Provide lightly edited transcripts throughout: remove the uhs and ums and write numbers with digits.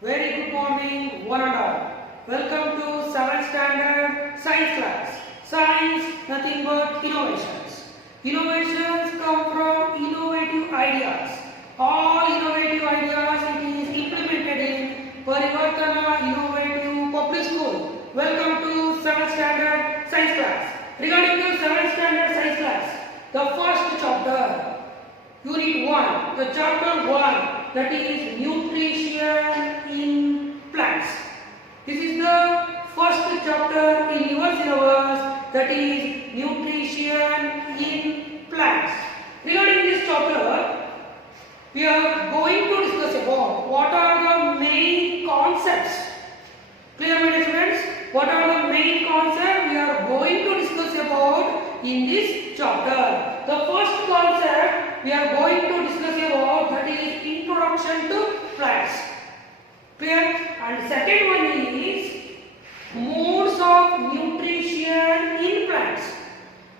Very good morning, one and all. Welcome to 7th standard science class. Science, nothing but innovations. Innovations come from innovative ideas. All innovative ideas it is implemented in Parivartana Innovative Public School. Welcome to 7th standard science class. Regarding the 7th standard science class, the first chapter, Unit 1, the chapter 1, that is nutrition in plants. This is the first chapter in your syllabus, that is nutrition in plants. Regarding this chapter, we are going to discuss about what are the main concepts. Clear, my dear students? What are the main concepts we are going to discuss about in this chapter? The first concept we are going to discuss about, that is introduction to plants. Clear? And second one is modes of nutrition in plants.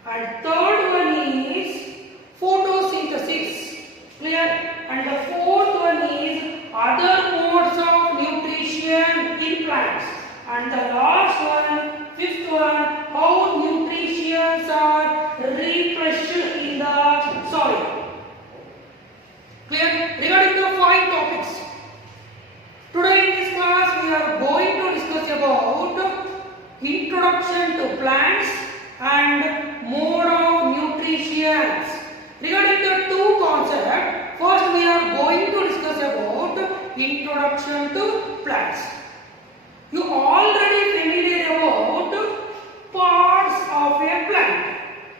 And third one is photosynthesis. Clear? And the fourth one is other modes of nutrition in plants. And the last one, fifth one, how nutrients are refreshed in the soil. Clear? Regarding the 5 topics, today in this class we are going to discuss about introduction to plants and mode of nutrition. Regarding the 2 concepts, first we are going to discuss about introduction to plants. You already familiar about parts of a plant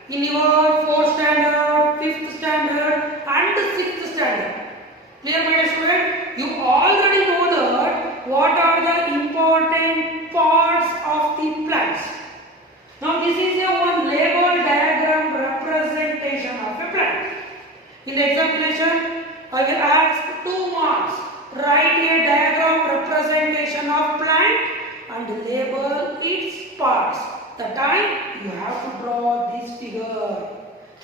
in your 4th standard, 5th standard and 6th standard. Clear, my dear student? You already know that what are the important parts of the plants. Now this is a one label diagram representation of a plant. In the examination, I will ask 2 marks. Write a diagram representation of plant and label its parts. The time you have to draw this figure.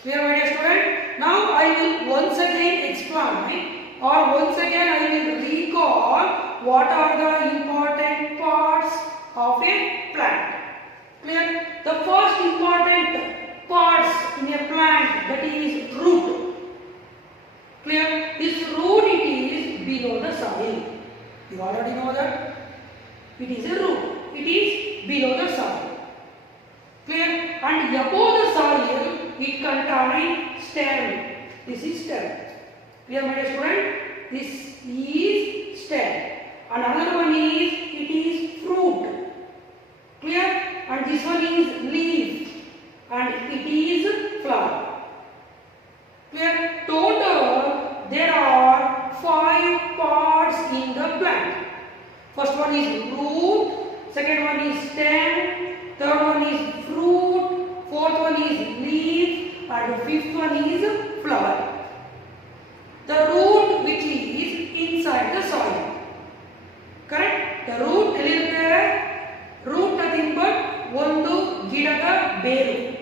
Clear, my dear student? Now I will once again explain, or once again I will recall what are the important parts of a plant. Clear? The first important parts in a plant, that is root. Clear? This root, it is below the soil. You already know that. It is a root. It is below the soil. Clear? And above the soil, it contains stem. This is stem. Clear, my dear student? This is stem. And another one is, it is fruit. Clear? And this one is leaf. And it is flower. Clear? Total, there are 5 parts in the plant. First one is root, second one is stem, third one is fruit, fourth one is leaf, and the fifth one is flower. The root, which is inside the soil. Correct? The root, root nothing but one gidada beru.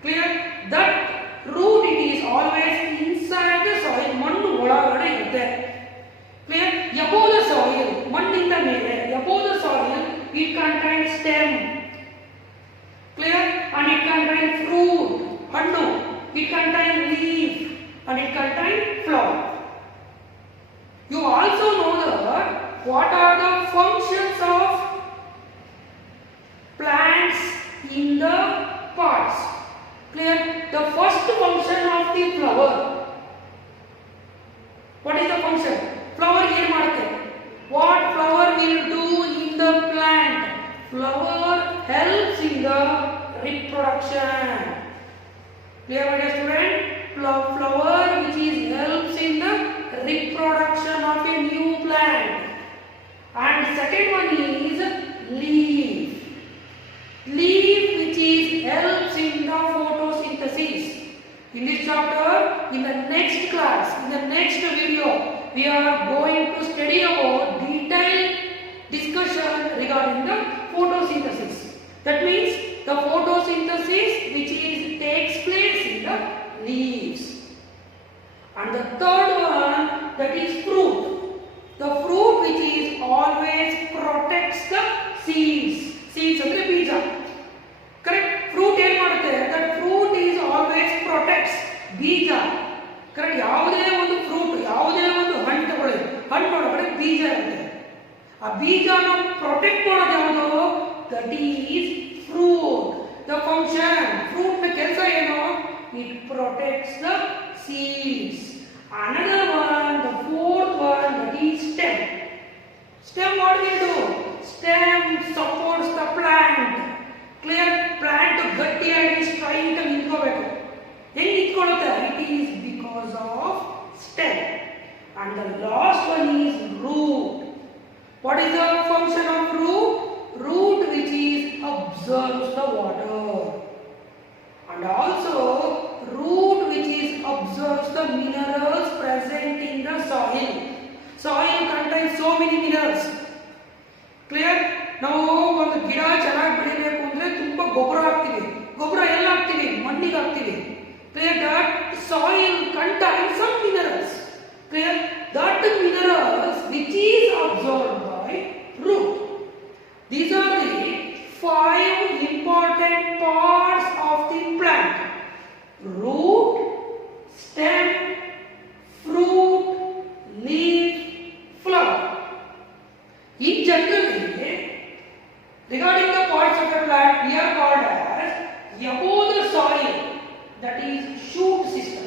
Clear? That root, it is always inside the soil. Mannu olagade irutte. Clear? Above the soil, manninda mele, above the soil, it contains stem. Clear? And it contains fruit, hannu. It contains leaf, and it contains flower. You also know that what are the functions of plants in the parts. Clear? The first function of the flower. What is the function? Flower ಏನು ಮಾಡುತ್ತೆ? What flower will do in the plant? Flower helps in the reproduction. Clear, my dear student? Flower which is helps in the reproduction of a new plant. And second one is leaf. Leaf which is helps in the photosynthesis. In this chapter, in the next class, in the next video, we are going to study about detailed discussion regarding the photosynthesis. That means the photosynthesis which takes place in the leaves. And the third one, that is fruit. The fruit which is seeds ಅಂದ್ರೆ ಬೀಜ. Correct? Fruit ಏನು ಮಾಡುತ್ತೆ? That fruit is always protects ಬೀಜ. Correct? ಯಾವುದೇ ಒಂದು fruit, ಯಾವುದೇ ಒಂದು ಹಣ್ಣು ತಗೊಳ್ಳಿ, ಹಣ್ಣು ಒಳಗಡೆ ಬೀಜ ಇರುತ್ತೆ. ಆ ಬೀಜನ ಪ್ರೊಟೆಕ್ಟ್ ಮಾಡೋದು ಯಾವುದು? That is fruit. The function, fruit ನ ಕೆಲಸ ಏನು? It protects the seeds. Another one, the fourth one, that is stem. Stem what will do? Stem supports the plant. Clear? Plant ಗಟ್ಟಿಯಾಗಿ ಸ್ಟ್ರೈಟ್ ಆಗಿ ನಿಂತ್ಕೋಬೇಕು. ಹೆಂಗೆ ನಿಂತ್ಕೊಳ್ಳುತ್ತೆ? It is because of stem. And the last one is root. What is the function of root? Root which is absorbs the water. And also root which is absorbs the minerals present in the soil. Soil contains so many minerals. Clear? ನಾವು ಒಂದು ಗಿಡ ಚೆನ್ನಾಗಿ ಬೆಳಿಬೇಕು ಅಂದ್ರೆ ತುಂಬಾ ಗೊಬ್ಬರ ಹಾಕ್ತೀವಿ. ಗೊಬ್ಬರ ಎಲ್ಲ ಹಾಕ್ತೀವಿ? ಮಣ್ಣಿಗೆ ಹಾಕ್ತೀವಿ. Clear? That soil contains some minerals. Clear? That minerals which is absorbed by root. These are the 5 important parts of the plant: root, stem, fruit, leaf, flower. In generally, regarding the parts of the plant, we are called as above the soil, that is shoot system.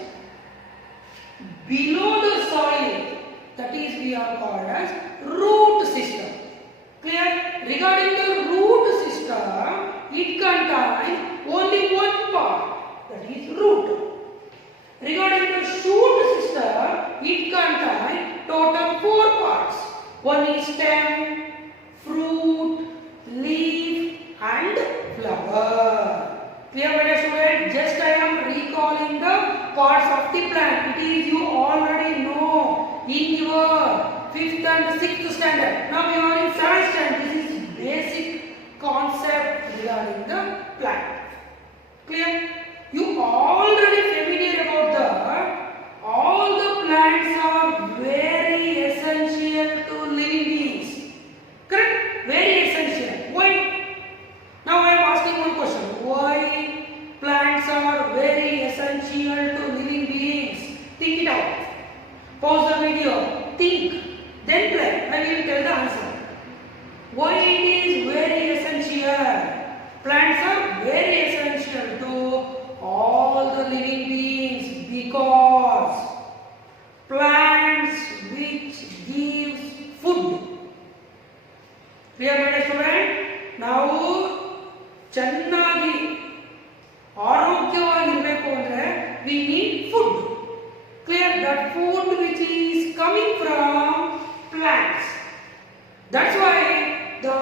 Below the soil, that is we are called as root system. Clear? Regarding the root system, it contains only one part, that is root. Regarding the shoot system, it contains total 4 parts. One is stem, fruit, leaf and flower. Clear, my dear student? Just I am recalling the parts of the plant. It is you already know in your 5th and 6th standard. Now you are in 7th standard. This is basic concept regarding the plant. Clear? You already familiar about the all the plants are very essential to living beings. Correct? Very essential. Why? Now I am asking one question. Why plants are very essential to living beings? Think it out. Pause the video. Think. Then play. I will tell the answer. Why it is very essential? Plants are very essential to all the living beings because plants which gives food. Clear, my dear student? ನಾವು ಚೆನ್ನಾಗಿ ಆರೋಗ್ಯವಾಗಿರಬೇಕು ಅಂದ್ರೆ we need food. Clear? That food which is coming from plants. That's why the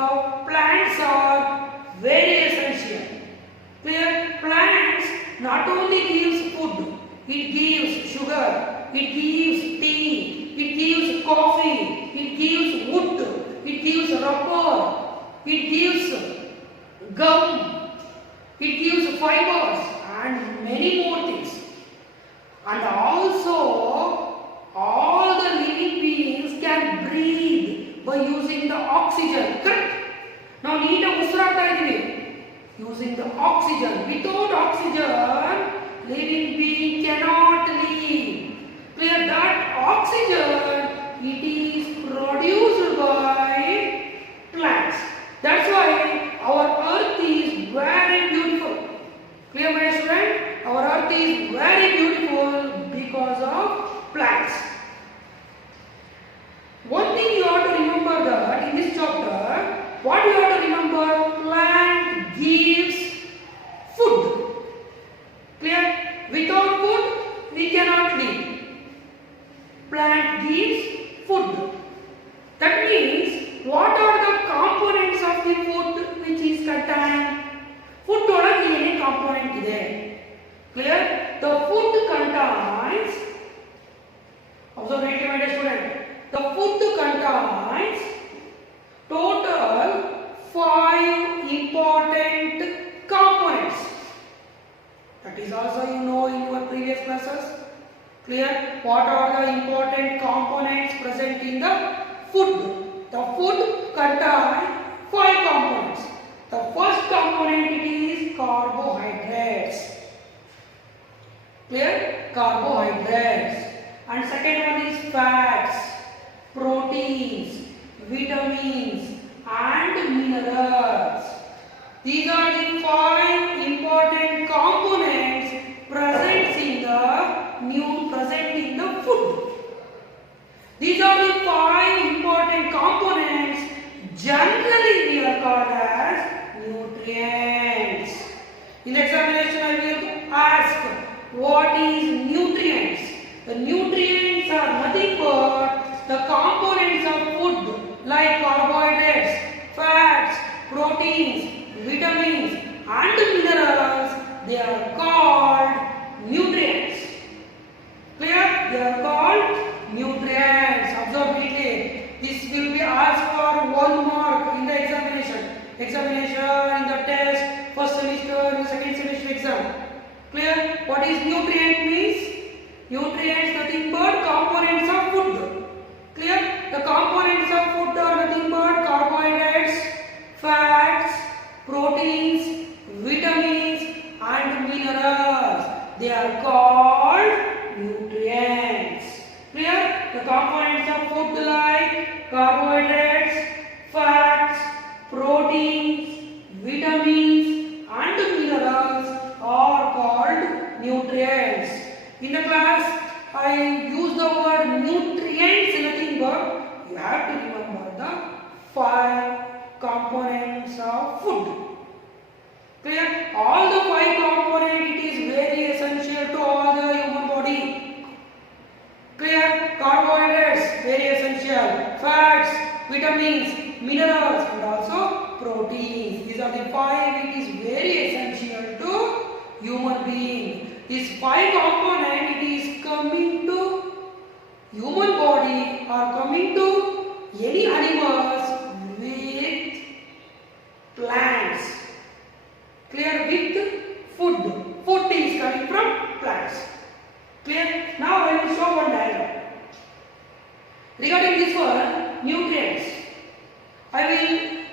plants are very essential. Clear? Plants not only gives food, it gives sugar, it gives tea, it gives coffee, it gives wood, it gives rubber, it gives gum, it gives fibers and many more things. And also all the living beings can breathe by using the oxygen. Correct? Now need a usrata idini using the oxygen. Without oxygen living being cannot live. Clear? That oxygen it is produced by plants. That's why our earth is very beautiful. Clear, my student? Our earth is very beautiful because of plants. One thing you have to remember that in this chapter, what you have to remember, plant gives food. Clear? Without food, we cannot live. Plant gives food. That means, what are the components of the food which is contained? Food ಒಳಗೆ ಏನೇ component ಇದೆ? Clear? The food contains, observe very my dear student, the food contains total 5 important components. That is also you know in your previous classes. Clear? What are the important components present in the food? The food contains 5 components. The proteins, vitamins and minerals. These are the 5 important components present in the food. These are the 5 important components generally we are called as nutrients. In the examination I will ask what is nutrients. The nutrients are nothing but the components of food like carbohydrates, fats, proteins, vitamins and minerals. They are called nutrients. Clear? They are called nutrients. Observe neatly. This will be asked for 1 mark in the examination. In the test, first semester, in the second semester exam. Clear? What is nutrient means? Nutrients nothing but components of food. Clear? The components of food are nothing but carbohydrates, fats, proteins, vitamins and minerals. They are called nutrients. Clear? The components of food like carbohydrates, fats, proteins, vitamins and minerals are called nutrients. In the class, I use the word nutrients, nothing but you have to remember the 5 components of food. Clear? All the 5 components, it is very essential to all the human body. Clear? Carbohydrates, very essential. Fats, vitamins, minerals and also proteins. These are the 5, it is very essential to human being. These 5 components, it is coming to human body or coming to any animals with plants. Clear? With food. Food is coming from plants. Clear? Now I will show one diagram. Regarding this one, nutrients, I will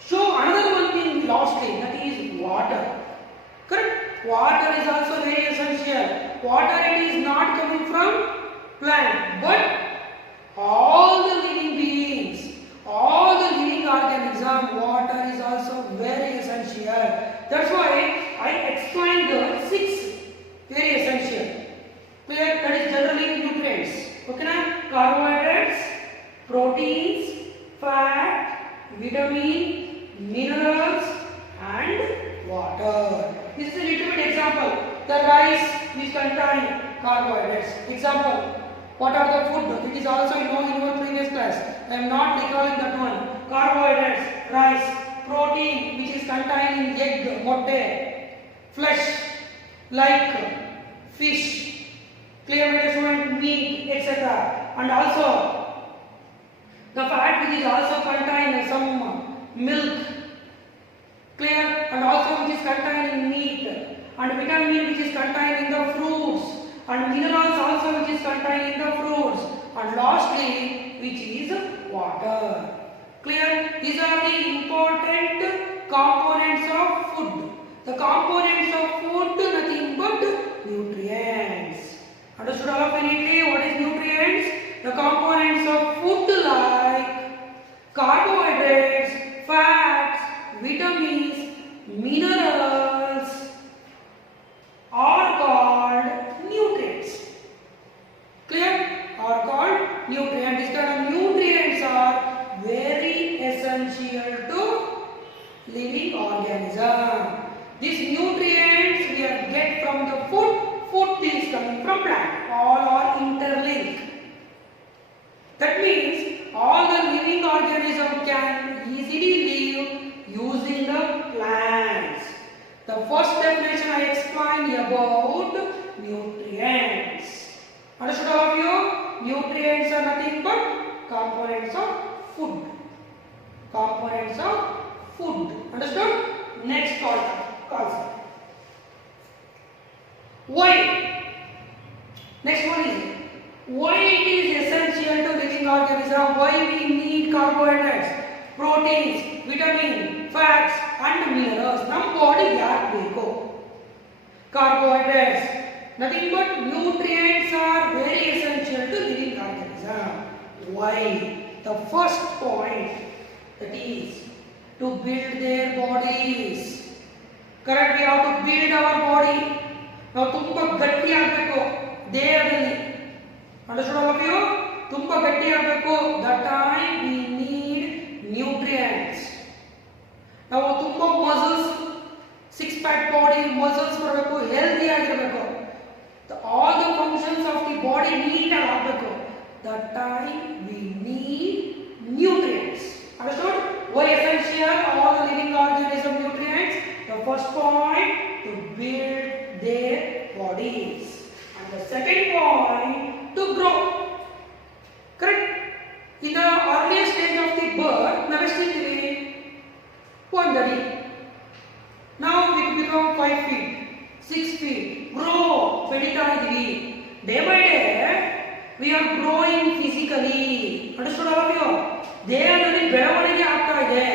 show another one thing lastly, that is water. Correct? Water is also very essential. Water, it is not coming from plant, but all the living beings, all the living organisms, water is also very essential. That's why I explained the 6 very essential. Clear? That is generally nutrients. Okay na? Carbohydrates, proteins, fat, vitamin, minerals and water. This is a little bit example. The rice which contain carbohydrates. Example. What are the food? It is also in your previous class. I am not recalling that one. Carbohydrates, rice, protein which is contained in egg, motte, flesh like fish, clear meat, meat, etc. And also the fat which is also contained in some milk, clear, and also which is contained in meat, and vitamin which is contained in the fruits, and minerals also which is contained in the fruits, and lastly which is water. Clear? These are the important components of food. The components of food, nothing but nutrients. Understood all of you neatly? What is nutrients? The components of food like carbohydrates, fats, vitamins, minerals are called nutrients. Clear? Are called nutrients. These kind of nutrients are very essential to living organism. These nutrients we get from the food. Food is coming from plant. All are interlinked. That means all the living organism can easily live using the plants. The first definition I explained about nutrients. Understood all of you? Nutrients are nothing but components of food. Components of food. Understood? Next concept. Why? Next one is why it is essential to living organism. Why we need carbohydrates, proteins, vitamin, fats and minerals. Nam body yaak beko. Carbohydrates, nothing but nutrients are very essential to living organism. Why? The first point, that is to build their bodies. Correct? We have to build our body. ನಾವು ತುಂಬಾ ಗಟ್ಟಿ ಆಗಬೇಕು ದೇಹದಲ್ಲಿ. Understood all of you? ತುಂಬಾ ಗಟ್ಟಿ ಆಗಬೇಕು. That time we need nutrients. ನಾವು ತುಂಬಾ muscles, six pack body, muscles ಬರಬೇಕು, healthy ಆಗಿರಬೇಕು. All the functions of the body need ಆಗಬೇಕು. That time we need nutrients. Understood? Why essential all the living organism nutrients? The first point, to build their bodies. And the second point, to grow. Correct? In the earliest stage of the birth, ನಾವು ಎಷ್ಟಿದ್ದೀವಿ? 1 ಅಡಿ. Now we become 5 feet, 6 feet. Grow, ಬೆಳೀತಾ ಇದ್ದೀವಿ. Day by day, we are growing physically. Understood all of you? ದೇಹದಲ್ಲಿ ಬೆಳವಣಿಗೆ ಆಗ್ತಾ ಇದೆ.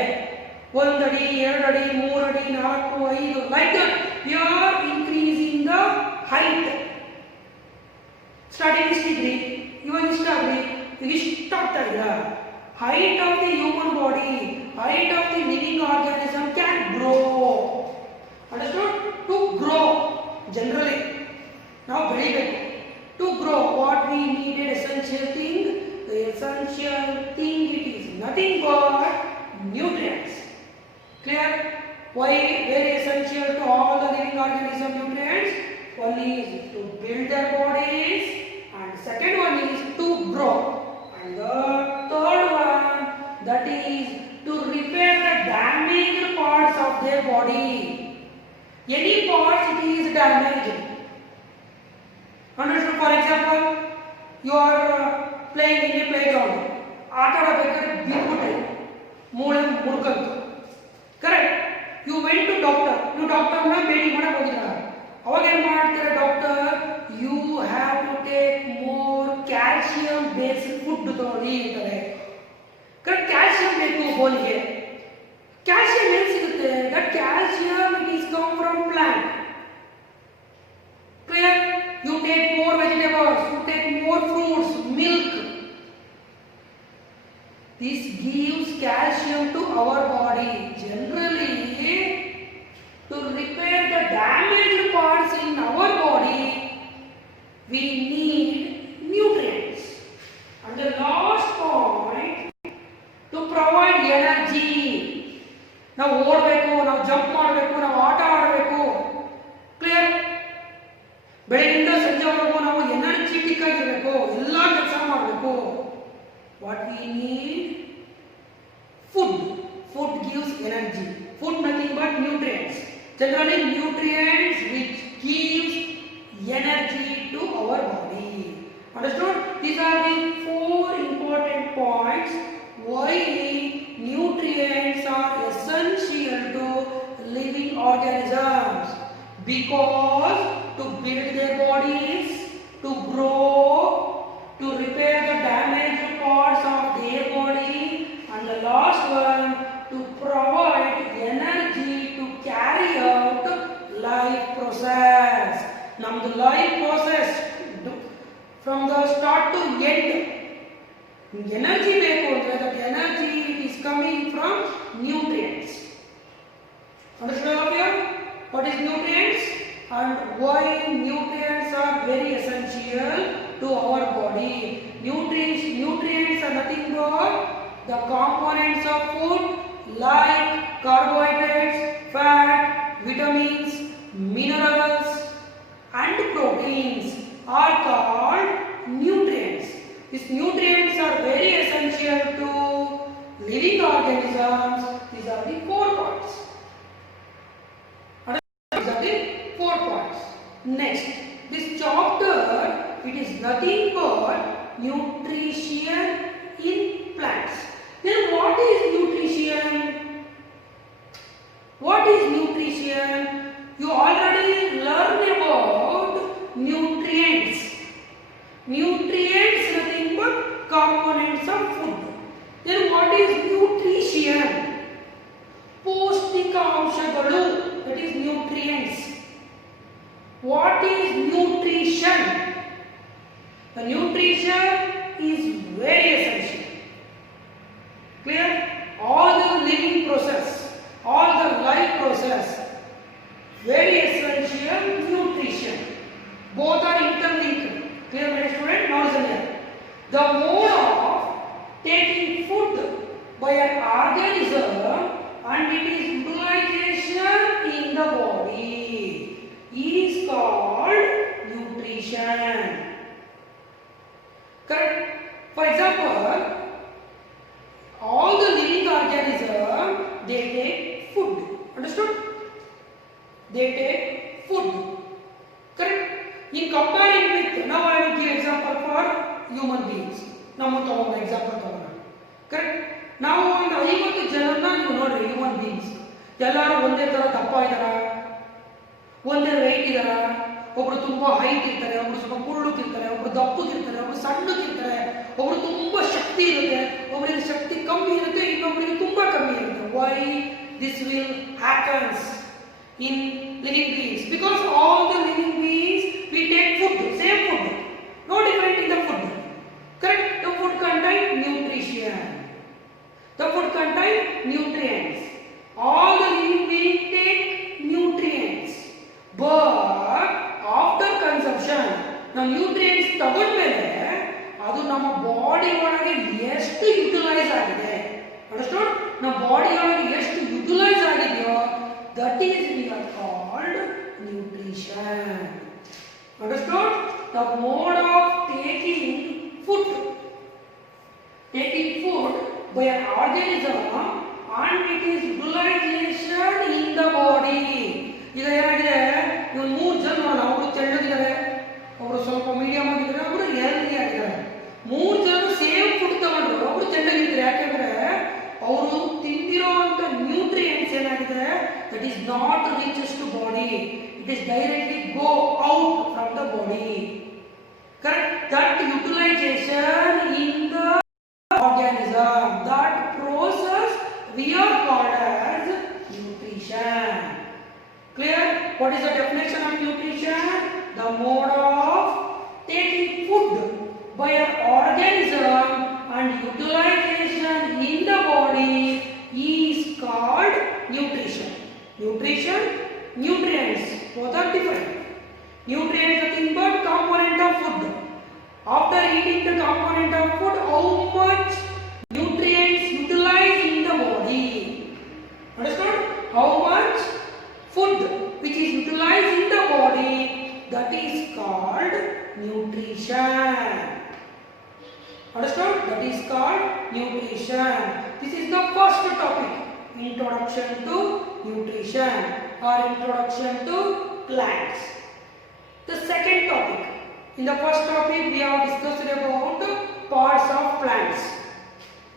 1 ಅಡಿ, 2 ಅಡಿ, 3 ಅಡಿ, 4, 5, like that. We are increasing the height. Starting this degree, ಇವಾಗ ಇಷ್ಟಾಗ್ರಿ, ಈಗ ಇಷ್ಟಾಗ್ತಾ ಇದೆಯಾ? Height of the human body, height of the living organism can grow. Understood? To grow, generally, ನಾವು ಬೆಳಿಬೇಕು. To grow, what we needed essential thing, the essential thing it is nothing but nutrients. Clear? Why very essential to all the living organism nutrients? One is to build their bodies, and second one is to grow, and the third one, that is to repair the damaged parts of their body. Any parts it is damaged. Understood? For example, you are playing in a playground. ಆಟ ಆಡಬೇಕಾದ್ರೆ ಬಿದ್ದುಬಿಟ್ರೆ ಮೂಳೆ ಮುರ್ಕಂತು. Correct? You went to doctor. ನೀವು ಡಾಕ್ಟರ್ನ ಭೇಟಿ ಮಾಡಕ್ಕೆ ಹೋಗಿದ್ದಾರೆ. ಅವಾಗ ಏನು ಮಾಡ್ತಾರೆ doctor? You have to take more calcium based food ತಗೊಳ್ಳಿ ಅಂತಾರೆ. ಕರೆಕ್ಟ್? ಕ್ಯಾಲ್ಸಿಯಂ ಬೇಕು ಬೋನ್ಗೆ. ಕ್ಯಾಲ್ಸಿಯಂ ಎಲ್ಲಿ ಸಿಗುತ್ತೆ? That calcium it is come from plant. Clear? You take more vegetables, you take more fruits, milk. This gives calcium to our body. Generally, to repair the damaged parts in our body, we need nutrients. And the last point, to provide energy. ನಾವು ಓಡಬೇಕು, ನಾವು jump ಮಾಡಬೇಕು, ನಾವು ಆಟ ಆಡಬೇಕು. Clear? ಬೆಳಗಿಂದ ಸಂಜೆವರೆಗೂ ನಾವು ಎನರ್ಜಿಟಿಕ್ ಆಗಿರಬೇಕು, ಎಲ್ಲ ಕೆಲಸ ಮಾಡಬೇಕು. What we need? Food. Food gives energy. Food nothing but nutrients. Generally nutrients which gives energy to our body. Understood? These are the 4 important points why nutrients are essential to living organisms. Because to build their bodies, to grow, to repair the damaged parts of their body, and the last one, to provide energy to carry out life process. Namdu life process from the start to end. Energy beku andre that energy is coming from nutrients. Understood all of you? What is nutrients and why nutrients are very essential to our body? Nutrients are nothing but the components of food like carbohydrates, fat, vitamins, minerals and proteins are called nutrients. These nutrients are very essential to living organisms. These are the 4 points. These are the 4 points. Next, this chapter, it is nothing but nutrition in plants. Then what is nutrition? What is nutrition? You already learned about nutrients. Nutrients nothing but components of food. Then what is nutrition? ಪೌಷ್ಟಿಕ ಅಂಶಗಳು, that is nutrients. What is nutrition? The nutrition is very essential. Clear? All the living process, all the life process, very essential nutrition. Both are interlinked. Clear, my student? Now listen here. The mode of taking food by an organism and its utilization in the body is called nutrition. Correct? For example, all the living organisms, they take food. Understood? They take food. Correct? In comparing with, now I will give example for human beings. Now example. Correct? ನಾವು ಒಂದು 50 ಜನರನ್ನ ನೀವು ನೋಡ್ರಿ human beings ಎಲ್ಲರೂ ಒಂದೇ ತರ ದಪ್ಪ ಇದ್ದಾರಾ, ಒಂದೇ ವೆಯ್ಟ್ ಇದ್ದಾರಾ, ಒಬ್ರು ತುಂಬಾ ಹೈಟ್ ಇರ್ತಾರೆ, ಒಬ್ರು ಸ್ವಲ್ಪ ಕುರುಡುಕಿರ್ತಾರೆ, ಒಬ್ರು ದಪ್ಪಗಿರ್ತಾರೆ, ಒಬ್ರು ಸಣ್ಣಗಿರ್ತಾರೆ, ಒಬ್ರು ತುಂಬಾ ಶಕ್ತಿ ಇರುತ್ತೆ, ಒಬ್ಬರಿಗೆ ಶಕ್ತಿ ಕಮ್ಮಿ ಇರುತ್ತೆ, ಇನ್ನೊಬ್ಬರಿಗೆ ತುಂಬಾ ಕಮ್ಮಿ ಇರುತ್ತೆ. Why this will happens in living beings? Because all the living beings we take food, same food, no different in the food. Correct? The food contain nutrition. The food contain nutrients. All the living beings take nutrients. But after consumption, now nutrients ತಗೊಂಡ್ಮೇಲೆ ಅದು ನಮ್ಮ body ಒಳಗೆ ಎಷ್ಟು utilise ಆಗಿದೆ, understood? ನಮ್ಮ body ಒಳಗೆ ಎಷ್ಟು utilise ಆಗಿದೆಯೋ that is we are called nutrition. Understood? The mode of taking food by an organism and it is utilization in the body. ಈಗ ಏನಾಗಿದೆ, ಇವಾಗ 3 ಜನ ನೋಡೋಣ, ಒಬ್ರು ತೆಳ್ಳಗಿದ್ದಾರೆ, ಒಬ್ರು ಸ್ವಲ್ಪ ಮೀಡಿಯಂ ಆಗಿದ್ದಾರೆ, ಒಬ್ರು ಹೆಲ್ದಿ ಆಗಿದ್ದಾರೆ. 3 ಜನ ಸೇಮ್ ಫುಡ್ ತಗೊಂಡ್ರು, ಒಬ್ರು ತೆಳ್ಳಗಿದ್ದಾರೆ. ಯಾಕೆಂದ್ರೆ ಅವರು ತಿಂದಿರೋಂಥ ನ್ಯೂಟ್ರಿಯೆಂಟ್ಸ್ ಏನಾಗಿದೆ, that is not reaches to body, it is directly go out from the body. Correct? That utilization in the organism, that process we are called as nutrition. Clear? What is the definition of nutrition? The mode of taking food by an organism and utilization in the body is called nutrition. Nutrition, nutrients, both are different. Nutrients are nothing but component of food. After eating the component of food, how much nutrients utilized in the body? Understood? How much food which is utilized in the body, that is called nutrition. Understood? That is called nutrition. This is the first topic, introduction to nutrition or introduction to plants. The second topic, in the first topic we have discussed about parts of plants.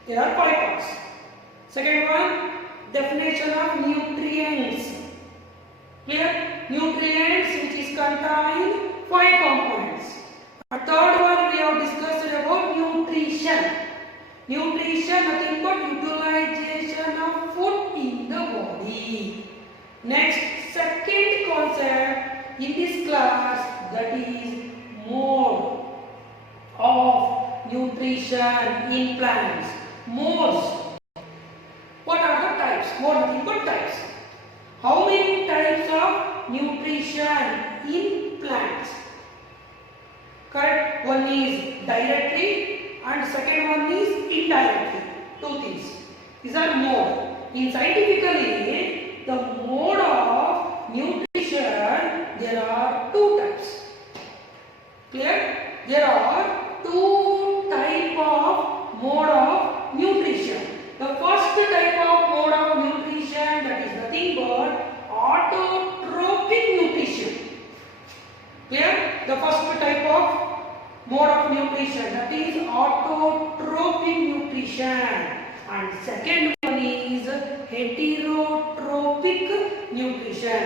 There are 5 parts. Second one, definition of nutrients. Clear? Nutrients which is contain 5 components. And third one, we have discussed about nutrition. Nutrition nothing but utilization of food in the body. Next, second concept in this class, that is mode of nutrition in plants. Modes. What are the types? Mode nothing but types. How many types of nutrition in plants? Correct? One is directly and second one is indirectly. 2 things. These are mode. In scientifically, the mode of nutrition, there are 2 types. Clear? There are 2 type of mode of nutrition. The first type of mode of nutrition, that is nothing but autotrophic nutrition. Clear? The first type of mode of nutrition, that is autotrophic nutrition. And second one is heterotrophic nutrition.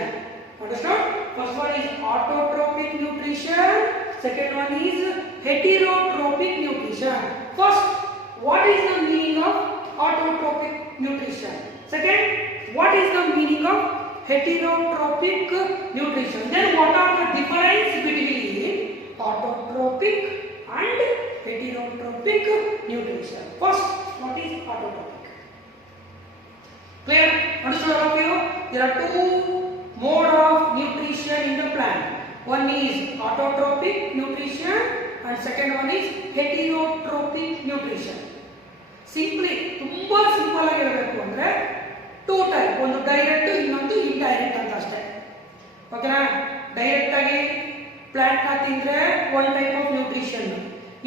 Understood? First one is autotrophic nutrition. Second one is heterotrophic nutrition. First, what is the meaning of autotrophic nutrition? Second, what is the meaning of heterotrophic nutrition? Then what are the difference between autotrophic and heterotrophic nutrition. First, what is autotrophic? Clear? Understood all of you? There are two modes of nutrition in the plant. One is autotrophic nutrition and second one is heterotrophic nutrition. Simply, ತುಂಬಾ simple ಆಗಿ ಹೇಳಬೇಕು ಅಂದ್ರೆ two type, ಒಂದು direct ಇನ್ನೊಂದು indirect ಅಂತ ಅಷ್ಟೇ. ಓಕೆನಾ? Direct ಆಗಿ ಪ್ಲಾಂಟ್ ನ ತಿಂದ್ರೆ one type of nutrition,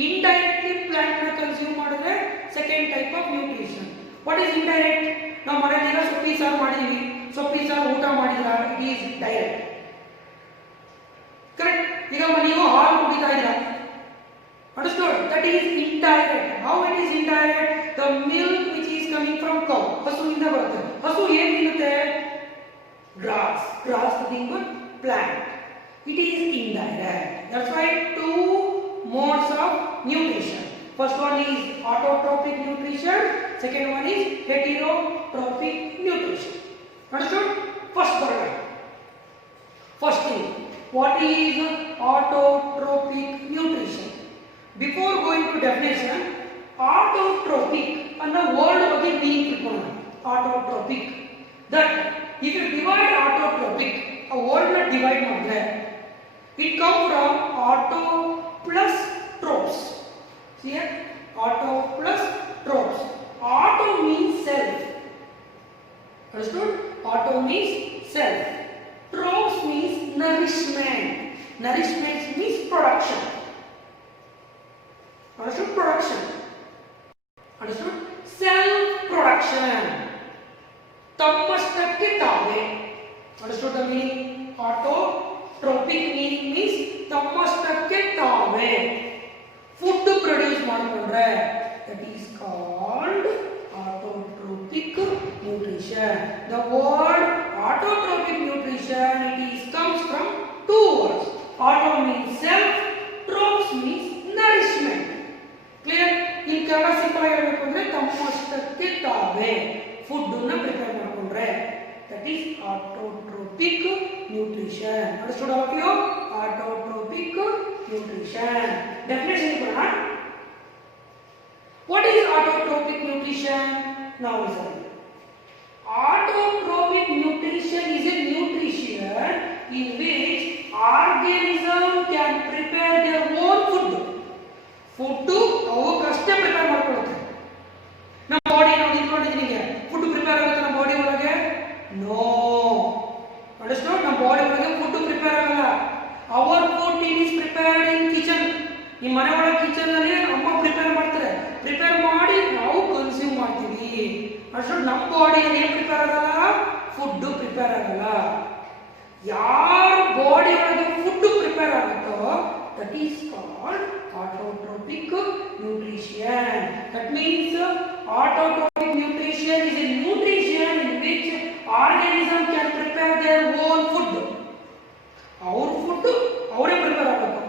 indirectly plant ನ ಕನ್ಸ್ಯೂಮ್ ಮಾಡಿದ್ರೆ second type of nutrition. What is indirect? ನಾವು ಮನೆಯಲ್ಲಿ ಸೊಪ್ಪಿ ಸಾರು ಮಾಡಿದೀವಿ, ಸೊಪ್ಪಿ ಸಾರು ಊಟ ಮಾಡಿದ್ರ, ಇಟ್ ಈಸ್ ಡೈರೆಕ್ಟ್. ಕರೆಕ್ಟ್? ಈಗ ನೀವು ಹಾಲು ಕುಡಿತಾ ಇದ್ದೀರಾ, understood? That is indirect. How it is indirect? The milk which is coming from cow, ಹಸುವಿಂದ ಬರುತ್ತೆ. ಹಸು ಏನು ತಿನ್ನುತ್ತೆ? Grass. Grass nothing but plant. It is indirect. That's why two modes of nutrition. First one is autotrophic nutrition. Second one is heterotrophic nutrition. Understood? First paragraph. First thing, what is autotrophic nutrition? Before going to definition, autotrophic and the word ಬಗ್ಗೆ meaning ತಿಳ್ಕೊಳ್ಳೋಣ. Autotrophic, that if you divide autotrophic, a word na divide ಮಾಡಿದ್ರೆ it come from auto plus tropes. See here, auto plus tropes. Auto means self. Understood? Auto means self. Tropes means nourishment. Nourishment means production. Understood? Production. Understood? Self-production. ತಮ್ಮಷ್ಟಕ್ಕೆ ತಾವೇ. Understood the meaning? Autotrophic meaning means ತಮ್ಮಷ್ಟಕ್ಕೆ ತಾವೇ. Food produce ಮಾಡಿಕೊಂಡ್ರೆ that is called autotrophic nutrition. The word autotrophic nutrition, it is comes from two words. Auto means self, tropes means nourishment. Clear? In Kannada simple ಆಗಿ ಹೇಳಬೇಕು ಅಂದ್ರೆ ತಮ್ಮಷ್ಟಕ್ಕೆ ತಾವೇ food ಅನ್ನು prepare ಮಾಡಿಕೊಂಡ್ರೆ that is autotrophic nutrition. Understood all of you? Autotrophic nutrition. Definition ಕೊಡೋಣ. What is autotrophic nutrition? Now listen. Autotrophic nutrition is a nutrition in which organism can prepare their own food. Food ಅವಕ್ಕಷ್ಟೇ prepare ಮಾಡ್ಕೊಳ್ಳುತ್ತೆ. ನಮ್ಮ body ನಾವು ನಿಂತ್ಕೊಂಡಿದ್ದೀನಿ, food prepare ಆಗುತ್ತೆ ನಮ್ಮ body ಒಳಗೆ? No. Understood? ನಮ್ಮ body ಒಳಗೆ ಫುಡ್ ಪ್ರಿಪೇರ್ ಆಗಲ್ಲ. Hour food is prepared in kitchen. ನಿಮ್ಮ ಮನೆ ಒಳಗೆ ಕಿಚನ್ ಅಲ್ಲಿ ಅಮ್ಮ ಪ್ರಿಪೇರ್ ಮಾಡ್ತಾರೆ, ಪ್ರಿಪೇರ್ ಮಾಡಿ ನಾವು ಕನ್ಸ್ಯೂಮ್ ಮಾಡ್ತೀವಿ. ಅಂಡರ್ಸ್ಟುಡ್? ನಮ್ಮ ಬಾಡಿಯಲ್ಲಿ ಏನು ಪ್ರಿಪೇರ್ ಆಗಲ್ಲ? ಫುಡ್ ಪ್ರಿಪೇರ್ ಆಗಲ್ಲ. ಯಾರ ಬಾಡಿ ಒಳಗೆ ಫುಡ್ ಪ್ರಿಪೇರ್ ಆಗುತ್ತೋ that is called autotrophic nutrition. That means autotrophic nutrition is a nutrition in which organism can prepare their own food. Our food avare prepare agಬೇಕು.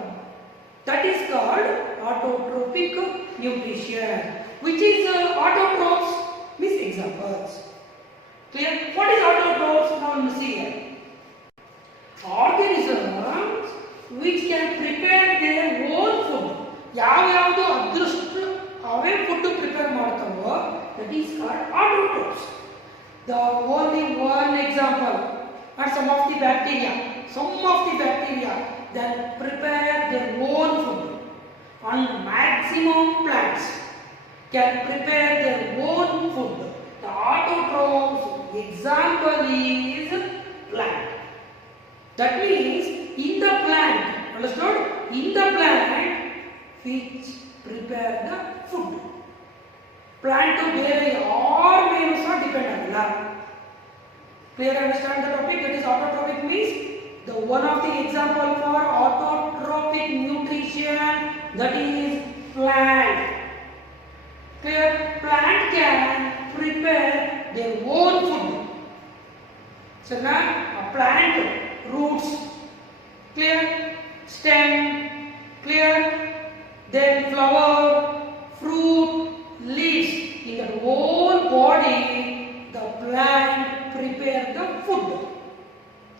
That is called autotrophic nutrition. Which is autotrophs? Means examples. Clear? What is autotrophs? Now you see here. Organisms which can prepare their own food. ಯಾವ್ಯಾವುದು ಅದೃಷ್ಟು ಅವೇ food prepare ಮಾಡ್ತಾವೋ that is called autotrophs. The only one example are some of the bacteria that prepare their own food, and maximum plants can prepare their own food. The autotrophs example is plant. That means in the plant, understood? In the plant which prepare the food. Plant to ಬೇರೆ ಯಾರ ಮೇಲೂ ಸಹ depend ಆಗಲ್ಲ. Clear? Understand the topic? That is autotrophic means the one of the example for autotrophic nutrition, that is plant. Clear? Plant can prepare their own food. So now a plant roots, clear, stem, clear, then flower, fruit, leaves. In the whole body, the plant prepare the food.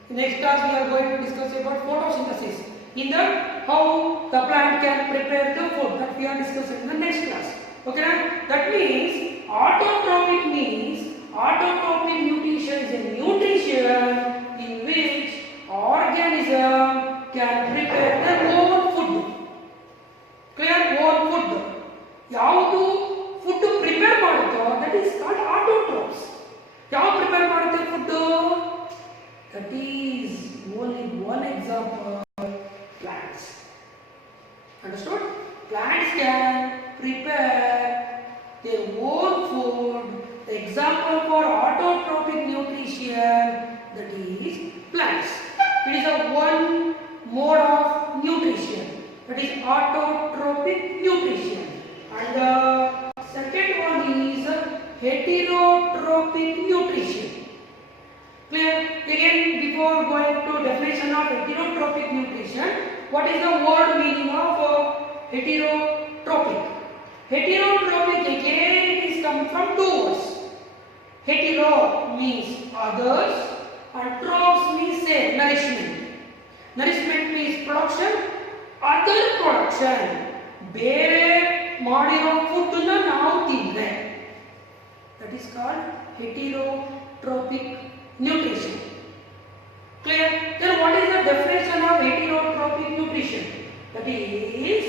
In next class, we are going to discuss about photosynthesis. In the how the plant can prepare the food that we are discussing in the next class. Okay, that means autotrophic nutrition is a nutrition in which organism can prepare their own food. Clear? Own food. ಯಾವುದು food prepare ಮಾಡುತ್ತೋ that is called autotrophs. ಯಾವ prepare ಮಾಡುತ್ತೆ food? That is only one example, plants. Understood? Plants can prepare their own food. The example for autotrophic nutrition, that is plants. It is a one mode of nutrition, that is autotrophic nutrition. And the second one is heterotrophic nutrition. Clear? Again, before going to definition of heterotrophic nutrition, what is the word meaning of heterotrophic? Heterotrophic, again, it is come from two words. Hetero means others and tropes means same, nourishment. Nourishment means production, other production. ಬೇರೆ ಮಾಡಿರೋ food ನಾವು ತಿಂದ್ರೆ, that is called heterotrophic nutrition. Clear? Then what is the definition of heterotrophic nutrition? That is,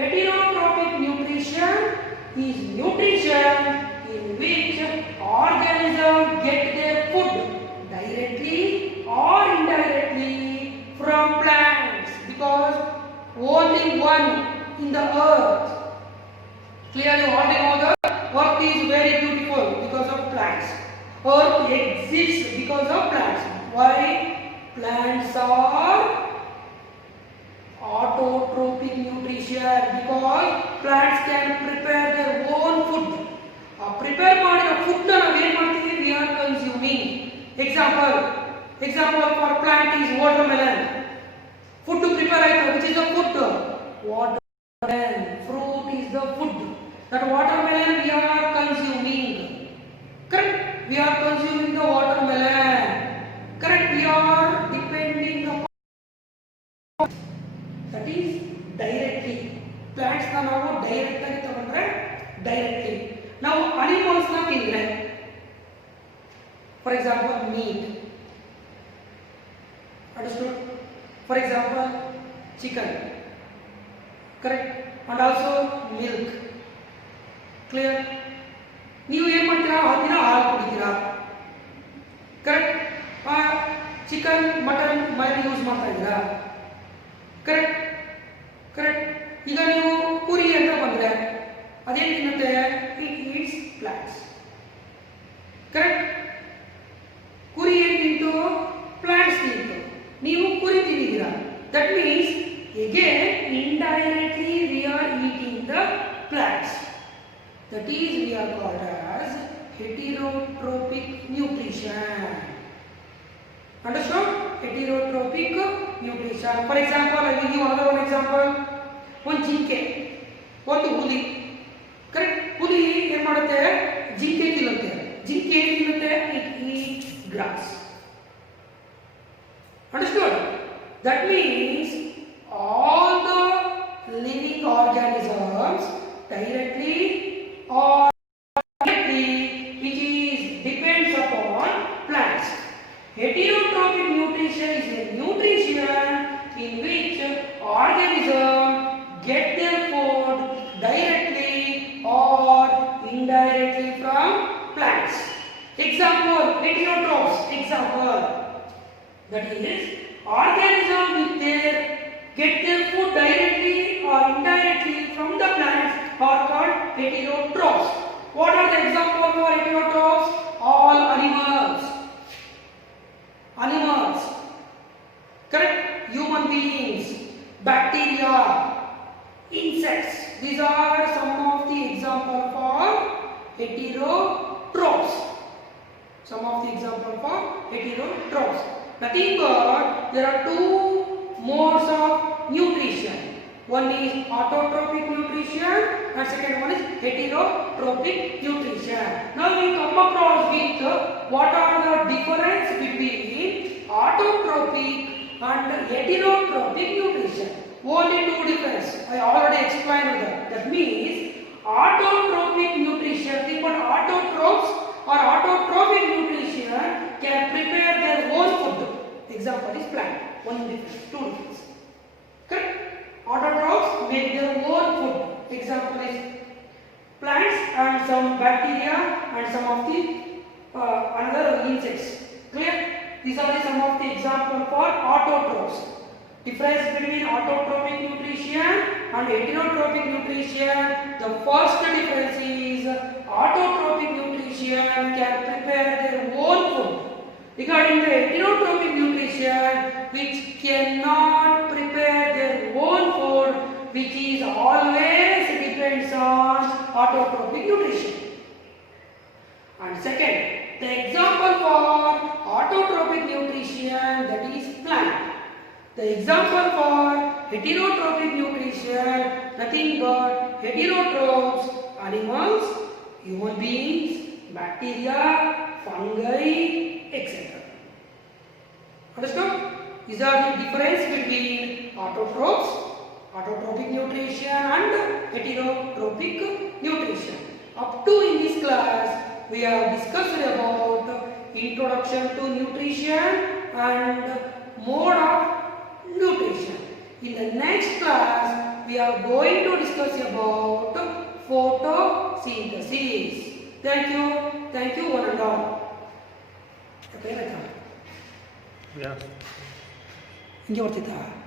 heterotrophic nutrition is nutrition in which organisms get their food directly or indirectly from plants, because only one in the earth. Clearly, all they know the earth is very beautiful because of plants. Earth exists because of plants. Why? Plants are autotrophic nutrition, because plants can prepare their own food. Prepare ಮಾಡಿದ food ನ ನಾವು ಏನು ಮಾಡ್ತೀವಿ? We are consuming. Example for plant is watermelon. Food prepare ಆಯ್ತು, which is the food? Watermelon. Fruit is the food. That watermelon we are consuming. Correct? We are consuming the watermelon. Correct? We are depending upon, that is directly. Plants na ನಾವು direct ಆಗಿ ತಗೊಂಡ್ರೆ directly. ನಾವು animals na ತಿಂದ್ರೆ, for example meat. Understood? For example chicken. Correct? And also milk. Clear? ನೀವು ಏನು ಮಾಡ್ತೀರಾ? ದಿನ ಹಾಲು ಕುಡಿತೀರಾ. ಕರೆಕ್ಟ್? ಚಿಕನ್ ಮಟನ್ ಮನೇಲಿ ಯೂಸ್ ಮಾಡ್ತಾ ಇದ್ದೀರಾ. ಕರೆಕ್ಟ್? ಈಗ ನೀವು ಕುರಿ ಅಂತ ಬಂದ್ರೆ ಅದೇನು ತಿನ್ನುತ್ತೆ? It eats plants. ಕರೆಕ್ಟ್? ಕುರಿ ಏನು ತಿಂತು? ಪ್ಲಾಂಟ್ಸ್ ತಿಂತು. ನೀವು ಕುರಿ ತಿಂದಿದ್ದೀರಾ. That means again indirectly we are eating the plants. That is, we are called as heterotrophic nutrition. Understood? Heterotrophic nutrition. For example, I will give another one example. One ಜಿಂಕೆ, ಒಂದು ಹುಲಿ. ಕರೆಕ್ಟ್? ಹುಲಿ ಏನು ಮಾಡುತ್ತೆ? ಜಿಂಕೆ ತಿನ್ನುತ್ತೆ. ಜಿಂಕೆ ಏನು ತಿನ್ನುತ್ತೆ? It eats grass. Understood? That means all the living organisms directly or indirectly, which is depends upon plants. Heterotrophic nutrition is a nutrition in which organisms get their food directly or indirectly from plants. Example, heterotrophs. Example, that is, organisms with their get their food directly or indirectly from the plants are called heterotrophs. What are the examples for heterotrophs? All animals. Correct? Human beings, bacteria, insects. These are some of the examples for heterotrophs. Nothing but there are two modes of nutrition. One is autotrophic nutrition and second one is heterotrophic nutrition. Now we come across with what are the difference between autotrophic and heterotrophic nutrition. Only two difference. I already explained that. That means autotrophic nutrition. Think about autotrophs or autotrophic nutrition can prepare their own food. Example is plant. One difference, two difference. Correct? Autotrophs make their own food. Example is plants and some bacteria and some of the another insects. Clear? These are some of the example for autotrophs. Difference between autotrophic nutrition and heterotrophic nutrition. The first difference is autotrophic nutrition can prepare their own food. Regarding the heterotrophic nutrition, which cannot prepare their own food, which is always depends on autotrophic nutrition. And second, the example for autotrophic nutrition, that is plant. The example for heterotrophic nutrition, nothing but heterotrophs, animals, human beings, bacteria, fungi, etc. Understood? These are the difference between autotrophs, autotrophic nutrition and heterotrophic nutrition. Up to in this class, we have discussed about introduction to nutrition and mode of nutrition. In the next class, we are going to discuss about photosynthesis. Thank you one and all. Yeah. Inge ಬರ್ತಿತ್ತಾ